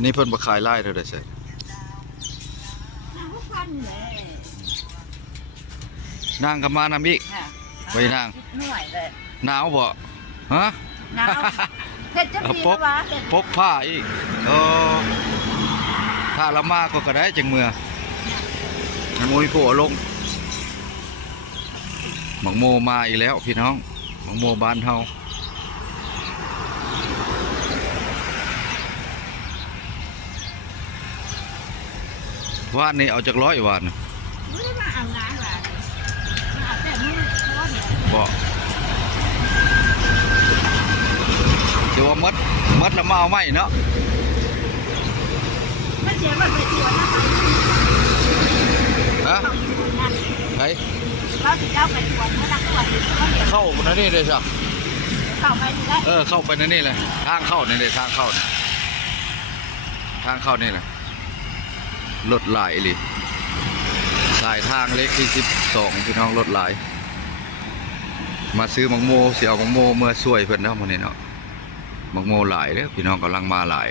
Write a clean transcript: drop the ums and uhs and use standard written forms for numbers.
นนี้เพิ่นบ่ขายไล่เท่าใดใช่นางกับมานำอีกไว้นาง หน่วยเลย หนาวบ่ฮะ หนาวเฮ็ดจัง เอา ดี ปก วะ ปกผ้าอีกถ้าเรามาก็ได้จังเมื่อมันโมยผัวลงหมักโมมาอีกแล้วพี่น้องหมักโมบ้านเฮาว่านนี่เอาจาก100วัน ไม่ได้มาอาบน้ำหรอมาอาบแต่มื้อเพราะว่าเนี่ย บ่เดี๋ยวว่ามัดแล้วมาเอาไม้เนาะ ไม่เสียว่าไปเที่ยวนะ ฮะไป เราจะเอาไปชวนเมื่อนักตรวจเขาเห็น เข้านั่นนี่เลยใช่ เข้าไปดูได้ เข้าไปนั่นนี่เลยทางเข้านี่เลยทางเข้านี่นี่แหละรถหลายเลยสายทางเล็กที่12พี่น้องรถหลายมาซื้อมังโมเสียวมังโมเมื่อช่วยเพื่อนเนาะมื้อนี้เนาะมังโมหลายเด้อพี่น้องกำลังมาหลาย